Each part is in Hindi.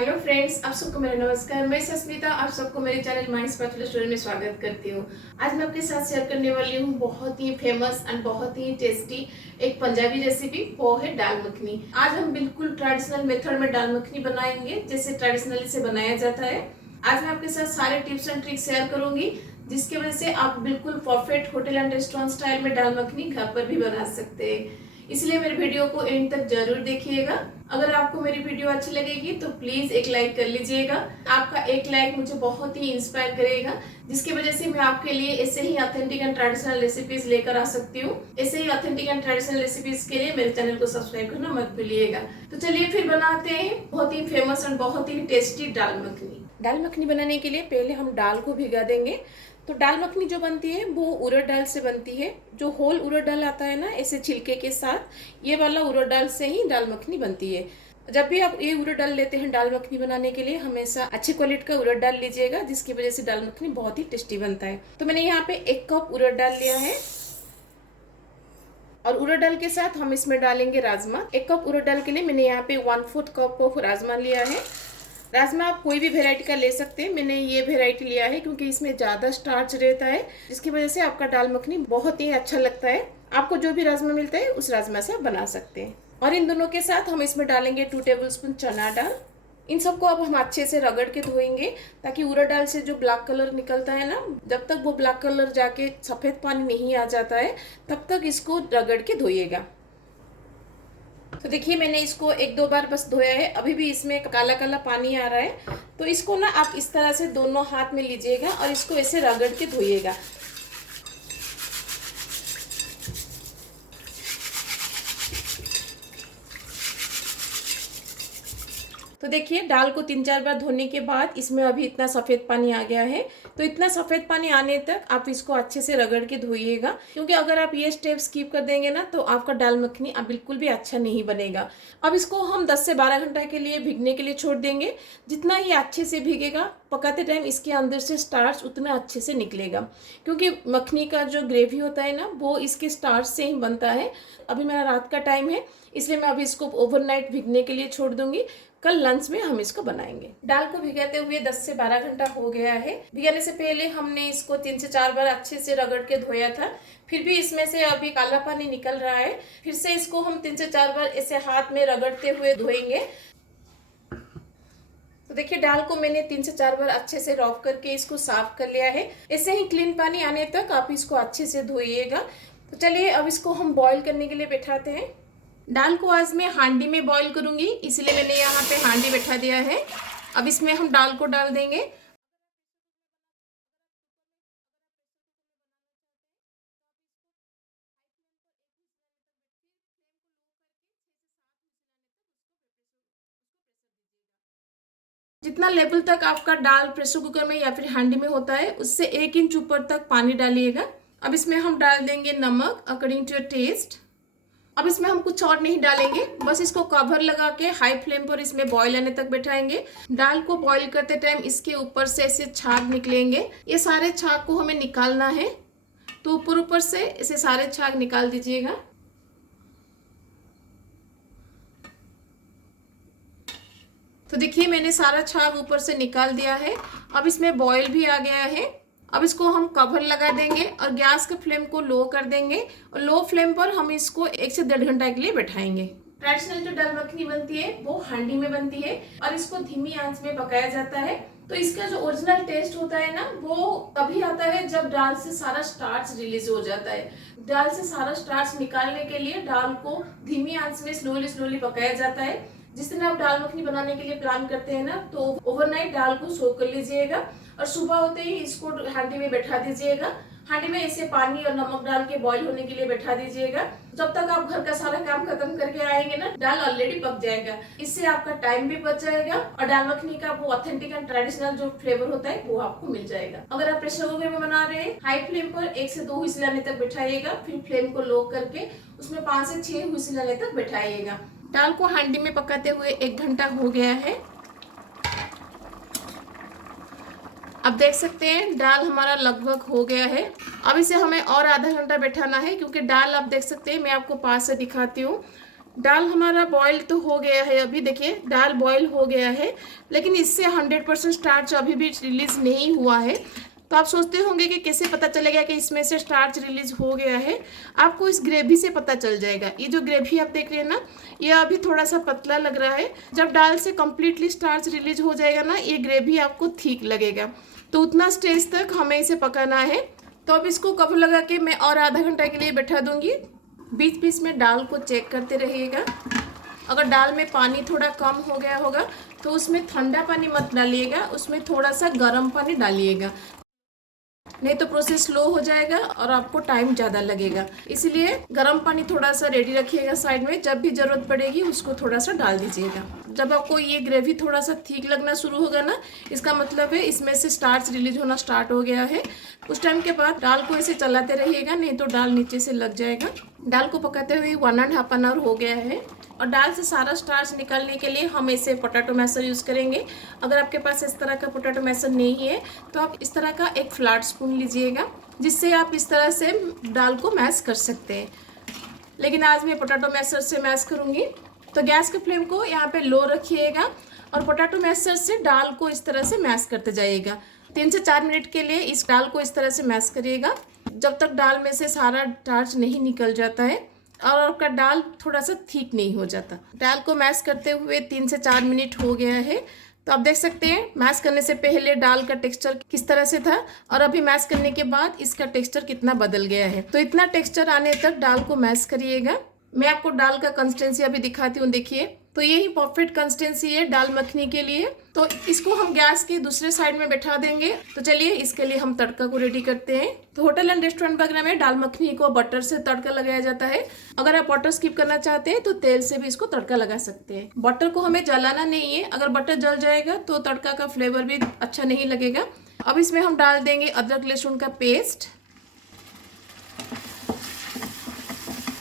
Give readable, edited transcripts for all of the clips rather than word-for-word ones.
हेलो फ्रेंड्स, आप सबको मेरा नमस्कार। मैं सस्मिता आप सबको मेरे चैनल माइंड स्पार्कल स्टोरी में स्वागत करती हूँ। आज मैं आपके साथ शेयर करने वाली हूँ बहुत ही फेमस एंड बहुत ही टेस्टी एक पंजाबी रेसिपी, वो है दाल मखनी। आज हम बिल्कुल ट्रेडिशनल मेथड में दाल मखनी बनाएंगे, जैसे ट्रेडिशनली से बनाया जाता है। आज मैं आपके साथ सारे टिप्स एंड ट्रिक्स शेयर करूंगी, जिसकी वजह से आप बिल्कुल perfect hotel and restaurant style में दाल मखनी घर पर भी बना सकते हैं। इसलिए मेरे वीडियो को एंड तक जरूर देखिएगा। अगर आपको मेरी वीडियो अच्छी लगेगी तो प्लीज एक लाइक कर लीजिएगा। आपका एक लाइक मुझे बहुत ही इंस्पायर करेगा, जिसकी वजह से मैं आपके लिए ऐसे ही ऑथेंटिक एंड ट्रेडिशनल रेसिपीज लेकर आ सकती हूँ। ऐसे ही ऑथेंटिक एंड ट्रेडिशनल रेसिपीज के लिए मेरे चैनल को सब्सक्राइब करना मत भूलिएगा। तो चलिए फिर बनाते हैं बहुत ही फेमस एंड बहुत ही टेस्टी दाल मखनी। दाल मखनी बनाने के लिए पहले हम दाल को भिगा देंगे। तो दाल मखनी जो बनती है वो उड़द दाल से बनती है। जो होल उड़द दाल आता है ना, ऐसे छिलके के साथ, ये वाला उड़द दाल से ही दाल मखनी बनती है। जब भी आप ये उड़द दाल लेते हैं दाल मखनी बनाने के लिए, हमेशा अच्छी क्वालिटी का उड़द दाल लीजिएगा, जिसकी वजह से दाल मखनी बहुत ही टेस्टी बनता है। तो मैंने यहाँ पे 1 कप उड़द दाल लिया है और उड़द दाल के साथ हम इसमें डालेंगे राजमा। 1 कप उड़द दाल के लिए मैंने यहाँ पे 1/4 कप ऑफ राजमा लिया है। राजमा आप कोई भी वेराइटी का ले सकते हैं। मैंने ये वेराइटी लिया है क्योंकि इसमें ज़्यादा स्टार्च रहता है, जिसकी वजह से आपका दाल मखनी बहुत ही अच्छा लगता है। आपको जो भी राजमा मिलता है उस राजमा से आप बना सकते हैं। और इन दोनों के साथ हम इसमें डालेंगे 2 टेबलस्पून चना दाल। इन सबको अब हम अच्छे से रगड़ के धोएंगे, ताकि उड़द दाल से जो ब्लैक कलर निकलता है ना, जब तक वो ब्लैक कलर जाके सफ़ेद पानी नहीं आ जाता है तब तक इसको रगड़ के धोइएगा। तो देखिए मैंने इसको 1-2 बार बस धोया है, अभी भी इसमें काला काला पानी आ रहा है। तो इसको ना आप इस तरह से दोनों हाथ में लीजिएगा और इसको ऐसे रगड़ के धोइएगा। तो देखिए दाल को 3-4 बार धोने के बाद इसमें अभी इतना सफ़ेद पानी आ गया है। तो इतना सफ़ेद पानी आने तक आप इसको अच्छे से रगड़ के धोइएगा, क्योंकि अगर आप ये स्टेप स्किप कर देंगे ना तो आपका दाल मखनी बिल्कुल भी अच्छा नहीं बनेगा। अब इसको हम 10 से 12 घंटा के लिए भीगने के लिए छोड़ देंगे। जितना ही अच्छे से भीगेगा, पकाते टाइम इसके अंदर से स्टार्च उतना अच्छे से निकलेगा, क्योंकि मखनी का जो ग्रेवी होता है ना वो इसके स्टार्च से ही बनता है। अभी मेरा रात का टाइम है, इसलिए मैं अभी इसको ओवरनाइट भीगने के लिए छोड़ दूंगी। कल लंच में हम इसको बनाएंगे। दाल को भिगाते हुए 10 से 12 घंटा हो गया है। भिगाने से पहले हमने इसको 3 से 4 बार अच्छे से रगड़ के धोया था, फिर भी इसमें से अभी काला पानी निकल रहा है। फिर से इसको हम 3 से 4 बार ऐसे हाथ में रगड़ते हुए धोएंगे। तो देखिए दाल को मैंने 3 से 4 बार अच्छे से रॉफ करके इसको साफ कर लिया है। ऐसे ही क्लीन पानी आने तक आप इसको अच्छे से धोइएगा। तो चलिए अब इसको हम बॉईल करने के लिए बैठाते हैं। दाल को आज मैं हांडी में बॉईल करूंगी, इसलिए मैंने यहाँ पे हांडी बैठा दिया है। अब इसमें हम दाल को डाल देंगे। जितना लेवल तक आपका दाल प्रेशर कुकर में या फिर हांडी में होता है, उससे 1 इंच ऊपर तक पानी डालिएगा। अब इसमें हम डाल देंगे नमक अकॉर्डिंग टू योर टेस्ट। अब इसमें हम कुछ और नहीं डालेंगे, बस इसको कवर लगा के हाई फ्लेम पर इसमें बॉईल आने तक बैठाएंगे। दाल को बॉईल करते टाइम इसके ऊपर से ऐसे छाग निकलेंगे, ये सारे छाग को हमें निकालना है। तो ऊपर ऊपर से ऐसे सारे छाग निकाल दीजिएगा। तो देखिए मैंने सारा छाग ऊपर से निकाल दिया है। अब इसमें बॉईल भी आ गया है। अब इसको हम कवर लगा देंगे और गैस के फ्लेम को लो कर देंगे, और लो फ्लेम पर हम इसको 1 से 1.5 घंटा के लिए बैठाएंगे। ट्रेडिशनल जो दाल मखनी बनती है वो हांडी में बनती है और इसको धीमी आंच में पकाया जाता है। तो इसका जो ओरिजिनल टेस्ट होता है ना, वो तभी आता है जब दाल से सारा स्टार्च रिलीज हो जाता है। दाल से सारा स्टार्च निकालने के लिए दाल को धीमी आंच में स्लोली स्लोली पकाया जाता है। जिस दिन आप दाल मखनी बनाने के लिए प्लान करते हैं ना, तो ओवरनाइट दाल को सोक कर लीजिएगा और सुबह होते ही इसको हांडी में बैठा दीजिएगा। हांडी में ऐसे पानी और नमक डाल के बॉईल होने के लिए बैठा दीजिएगा। जब तक आप घर का सारा काम खत्म करके आएंगे ना, दाल ऑलरेडी पक जाएगा। इससे आपका टाइम भी बच जाएगा और दाल मखनी का वो ऑथेंटिक एंड ट्रेडिशनल जो फ्लेवर होता है वो आपको मिल जाएगा। अगर आप प्रेशर कुकर में बना रहे हैं, हाई फ्लेम पर 1 से 2 व्हिसल आने तक बैठाइएगा, फिर फ्लेम को लो करके उसमें 5 से 6 व्हिसल आने तक बैठाइएगा। दाल को हांडी में पकाते हुए 1 घंटा हो गया है। अब देख सकते हैं दाल हमारा लगभग हो गया है। अब इसे हमें और आधा घंटा बैठाना है, क्योंकि दाल आप देख सकते हैं, मैं आपको पास से दिखाती हूँ, दाल हमारा बॉईल तो हो गया है, अभी देखिए दाल बॉईल हो गया है, लेकिन इससे 100% स्टार्च अभी भी रिलीज नहीं हुआ है। तो आप सोचते होंगे कि कैसे पता चलेगा कि इसमें से स्टार्च रिलीज हो गया है। आपको इस ग्रेवी से पता चल जाएगा। ये जो ग्रेवी आप देख रहे हैं ना, ये अभी थोड़ा सा पतला लग रहा है। जब दाल से कंप्लीटली स्टार्च रिलीज हो जाएगा ना, ये ग्रेवी आपको ठीक लगेगा। तो उतना स्टेज तक हमें इसे पकाना है। तो अब इसको कवर लगा के मैं और आधा घंटा के लिए बैठा दूंगी। बीच बीच में दाल को चेक करते रहिएगा। अगर दाल में पानी थोड़ा कम हो गया होगा तो उसमें ठंडा पानी मत डालिएगा, उसमें थोड़ा सा गर्म पानी डालिएगा, नहीं तो प्रोसेस स्लो हो जाएगा और आपको टाइम ज़्यादा लगेगा। इसलिए गर्म पानी थोड़ा सा रेडी रखिएगा साइड में, जब भी ज़रूरत पड़ेगी उसको थोड़ा सा डाल दीजिएगा। जब आपको ये ग्रेवी थोड़ा सा ठीक लगना शुरू होगा ना, इसका मतलब है इसमें से स्टार्च रिलीज होना स्टार्ट हो गया है। उस टाइम के बाद दाल को ऐसे चलाते रहिएगा, नहीं तो दाल नीचे से लग जाएगा। दाल को पकाते हुए 1.5 आवर हो गया है और दाल से सारा स्टार्च निकालने के लिए हम इसे पोटैटो मैशर यूज़ करेंगे। अगर आपके पास इस तरह का पोटैटो मैशर नहीं है तो आप इस तरह का एक फ्लैट स्पून लीजिएगा, जिससे आप इस तरह से दाल को मैश कर सकते हैं। लेकिन आज मैं पोटैटो मैशर से मैश करूँगी। तो गैस के फ्लेम को यहाँ पे लो रखिएगा और पोटैटो मैशर से दाल को इस तरह से मैश करते जाइएगा। 3 से 4 मिनट के लिए इस दाल को इस तरह से मैश करिएगा, जब तक दाल में से सारा स्टार्च नहीं निकल जाता है और आपका दाल थोड़ा सा ठीक नहीं हो जाता। दाल को मैश करते हुए 3 से 4 मिनट हो गया है। तो आप देख सकते हैं मैश करने से पहले दाल का टेक्सचर किस तरह से था और अभी मैश करने के बाद इसका टेक्सचर कितना बदल गया है। तो इतना टेक्सचर आने तक दाल को मैश करिएगा। मैं आपको दाल का कंसिस्टेंसी अभी दिखाती हूँ, देखिए। तो यही परफेक्ट कंसिस्टेंसी है दाल मखनी के लिए। तो इसको हम गैस के दूसरे साइड में बैठा देंगे। तो चलिए इसके लिए हम तड़का को रेडी करते हैं। तो होटल एंड रेस्टोरेंट वगैरह में दाल मखनी को बटर से तड़का लगाया जाता है। अगर आप बटर स्किप करना चाहते हैं तो तेल से भी इसको तड़का लगा सकते हैं। बटर को हमें जलाना नहीं है, अगर बटर जल जाएगा तो तड़का का फ्लेवर भी अच्छा नहीं लगेगा। अब इसमें हम डाल देंगे अदरक लहसुन का पेस्ट।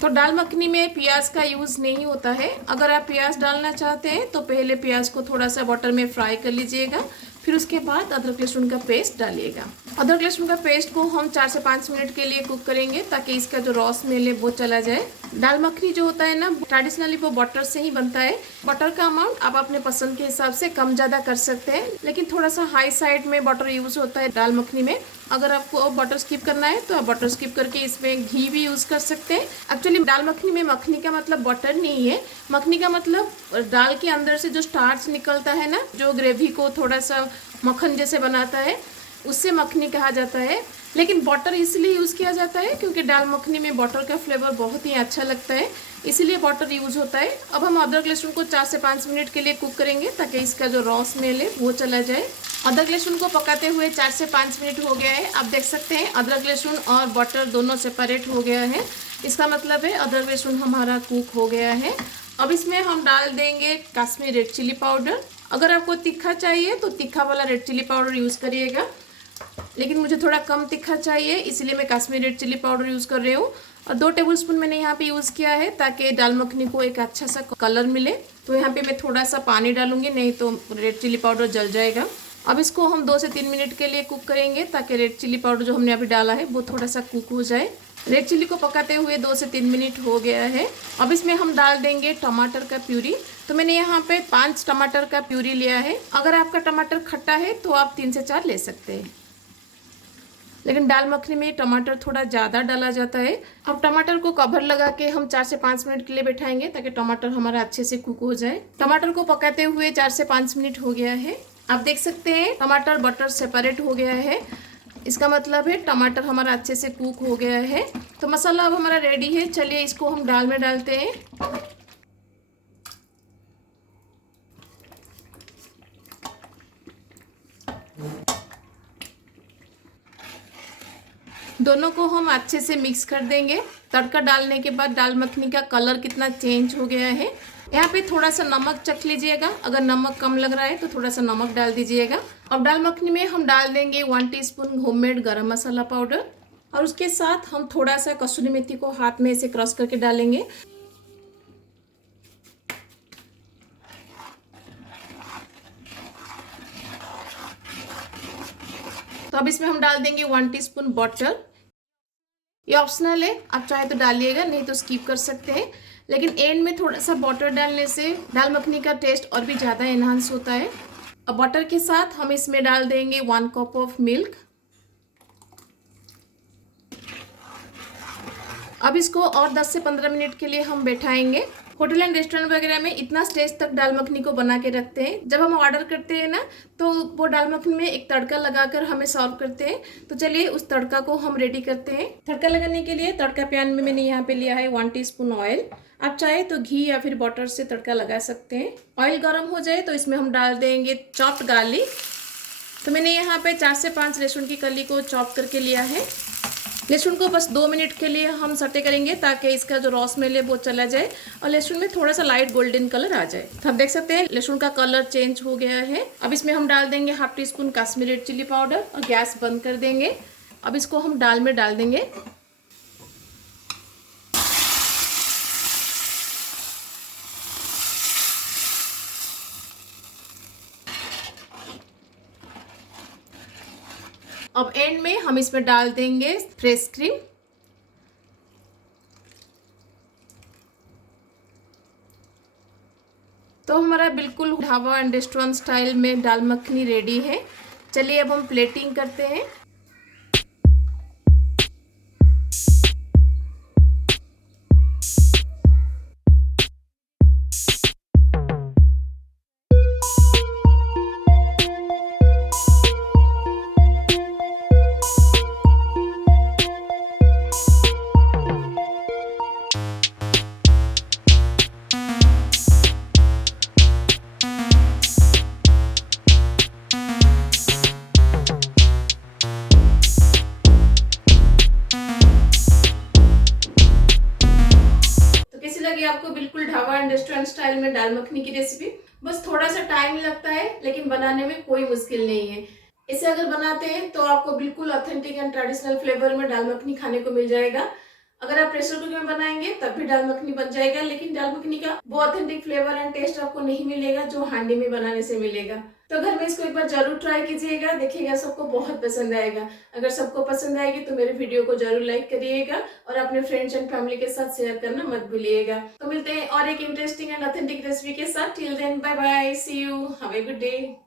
तो दाल मखनी में प्याज का यूज़ नहीं होता है। अगर आप प्याज डालना चाहते हैं तो पहले प्याज को थोड़ा सा बटर में फ्राई कर लीजिएगा, फिर उसके बाद अदरक लहसुन का पेस्ट डालिएगा। अदरक लहसुन का पेस्ट को हम 4 से 5 मिनट के लिए कुक करेंगे ताकि इसका जो रॉ स्मेल है वो चला जाए। दाल मखनी जो होता है ना, ट्रेडिशनली वो बटर से ही बनता है। बटर का अमाउंट आप अपने पसंद के हिसाब से कम ज़्यादा कर सकते हैं, लेकिन थोड़ा सा हाई साइड में बटर यूज़ होता है दाल मखनी में। अगर आपको बटर स्किप करना है तो आप बटर स्किप करके इसमें घी भी यूज़ कर सकते हैं। एक्चुअली दाल मखनी में मखनी का मतलब बटर नहीं है, मखनी का मतलब दाल के अंदर से जो स्टार्च निकलता है ना, जो ग्रेवी को थोड़ा सा मक्खन जैसे बनाता है, उससे मखनी कहा जाता है। लेकिन बटर इसलिए यूज़ किया जाता है क्योंकि दाल मखनी में बटर का फ्लेवर बहुत ही अच्छा लगता है, इसीलिए बटर यूज़ होता है। अब हम अदरक लहसुन को 4 से 5 मिनट के लिए कुक करेंगे ताकि इसका जो रॉ स्मेल है वो चला जाए। अदरक लहसुन को पकाते हुए 4 से 5 मिनट हो गया है। आप देख सकते हैं अदरक लहसुन और बटर दोनों सेपरेट हो गया है। इसका मतलब है अदरक लहसुन हमारा कुक हो गया है। अब इसमें हम डाल देंगे कश्मीरी रेड चिली पाउडर। अगर आपको तीखा चाहिए तो तीखा वाला रेड चिली पाउडर यूज़ करिएगा, लेकिन मुझे थोड़ा कम तीखा चाहिए इसलिए मैं Kashmiri red chili powder use कर रही हूँ। और 2 टेबलस्पून मैंने यहाँ पे यूज़ किया है ताकि दाल मखनी को एक अच्छा सा कलर मिले। तो यहाँ पे मैं थोड़ा सा पानी डालूंगी, नहीं तो रेड चिली पाउडर जल जाएगा। अब इसको हम 2 से 3 मिनट के लिए कुक करेंगे ताकि रेड चिली पाउडर जो हमने अभी डाला है वो थोड़ा सा कुक हो जाए। रेड चिली को पकाते हुए 2 से 3 मिनट हो गया है। अब इसमें हम डाल देंगे टमाटर का प्यूरी। तो मैंने यहाँ पे 5 टमाटर का प्यूरी लिया है। अगर आपका टमाटर खट्टा है तो आप 3 से 4 ले सकते हैं, लेकिन दाल मखनी में टमाटर थोड़ा ज़्यादा डाला जाता है। अब टमाटर को कवर लगा के हम 4 से 5 मिनट के लिए बैठाएंगे ताकि टमाटर हमारा अच्छे से कुक हो जाए। टमाटर को पकाते हुए 4 से 5 मिनट हो गया है। आप देख सकते हैं टमाटर बटर सेपरेट हो गया है, इसका मतलब है टमाटर हमारा अच्छे से कुक हो गया है। तो मसाला अब हमारा रेडी है। चलिए इसको हम दाल में डालते हैं। दोनों को हम अच्छे से मिक्स कर देंगे। तड़का डालने के बाद दाल मखनी का कलर कितना चेंज हो गया है। यहाँ पे थोड़ा सा नमक चख लीजिएगा, अगर नमक कम लग रहा है तो थोड़ा सा नमक डाल दीजिएगा। अब दाल मखनी में हम डाल देंगे 1 टीस्पून होममेड गरम मसाला पाउडर और उसके साथ हम थोड़ा सा कसूरी मेथी को हाथ में ऐसे क्रश करके डालेंगे। तो अब इसमें हम डाल देंगे 1 टीस्पून बटर। ये ऑप्शनल है, आप चाहे तो डालिएगा, नहीं तो स्किप कर सकते हैं। लेकिन एंड में थोड़ा सा बटर डालने से दाल मखनी का टेस्ट और भी ज़्यादा एनहांस होता है। अब बटर के साथ हम इसमें डाल देंगे 1 कप ऑफ मिल्क। अब इसको और 10 से 15 मिनट के लिए हम बैठाएंगे। होटल एंड रेस्टोरेंट वगैरह में इतना स्टेज तक दाल मखनी को बना के रखते हैं। जब हम ऑर्डर करते हैं ना, तो वो दाल मखनी में एक तड़का लगाकर हमें सर्व करते हैं। तो चलिए उस तड़का को हम रेडी करते हैं। तड़का लगाने के लिए तड़का पैन में मैंने यहाँ पे लिया है 1 टीस्पून ऑयल। आप चाहे तो घी या फिर बटर से तड़का लगा सकते हैं। ऑयल गर्म हो जाए तो इसमें हम डाल देंगे चॉप्ड गार्लिक। तो मैंने यहाँ पे 4 से 5 लहसुन की कली को चॉप करके लिया है। लहसुन को बस 2 मिनट के लिए हम सटे करेंगे ताकि इसका जो रॉ स्मेल है वो चला जाए और लहसुन में थोड़ा सा लाइट गोल्डन कलर आ जाए। तो आप देख सकते हैं लहसुन का कलर चेंज हो गया है। अब इसमें हम डाल देंगे 1/2 teaspoon Kashmiri red chili powder और गैस बंद कर देंगे। अब इसको हम दाल में डाल देंगे। अब एंड में हम इसमें डाल देंगे फ्रेश क्रीम। तो हमारा बिल्कुल ढाबा एंड रेस्टोरेंट स्टाइल में दाल मखनी रेडी है। चलिए अब हम प्लेटिंग करते हैं। कैसी लगी आपको बिल्कुल ढाबा एंड रेस्टोरेंट स्टाइल में दाल मखनी की रेसिपी? बस थोड़ा सा टाइम लगता है लेकिन बनाने में कोई मुश्किल नहीं है। इसे अगर बनाते हैं तो आपको बिल्कुल ऑथेंटिक एंड ट्रेडिशनल फ्लेवर में दाल मखनी खाने को मिल जाएगा। अगर आप प्रेशर कुकर में बनाएंगे तब भी दाल मखनी बन जाएगा, लेकिन दाल मखनी का वो ऑथेंटिक फ्लेवर एंड टेस्ट आपको नहीं मिलेगा जो हांडी में बनाने से मिलेगा। तो घर में इसको एक बार जरूर ट्राई कीजिएगा, देखिएगा सबको बहुत पसंद आएगा। अगर सबको पसंद आएगी तो मेरे वीडियो को जरूर लाइक करिएगा और अपने फ्रेंड्स एंड फैमिली के साथ शेयर करना मत भूलिएगा। तो मिलते हैं और एक इंटरेस्टिंग एंड ऑथेंटिक रेसिपी के साथ। Till then bye bye, see you, have a good day.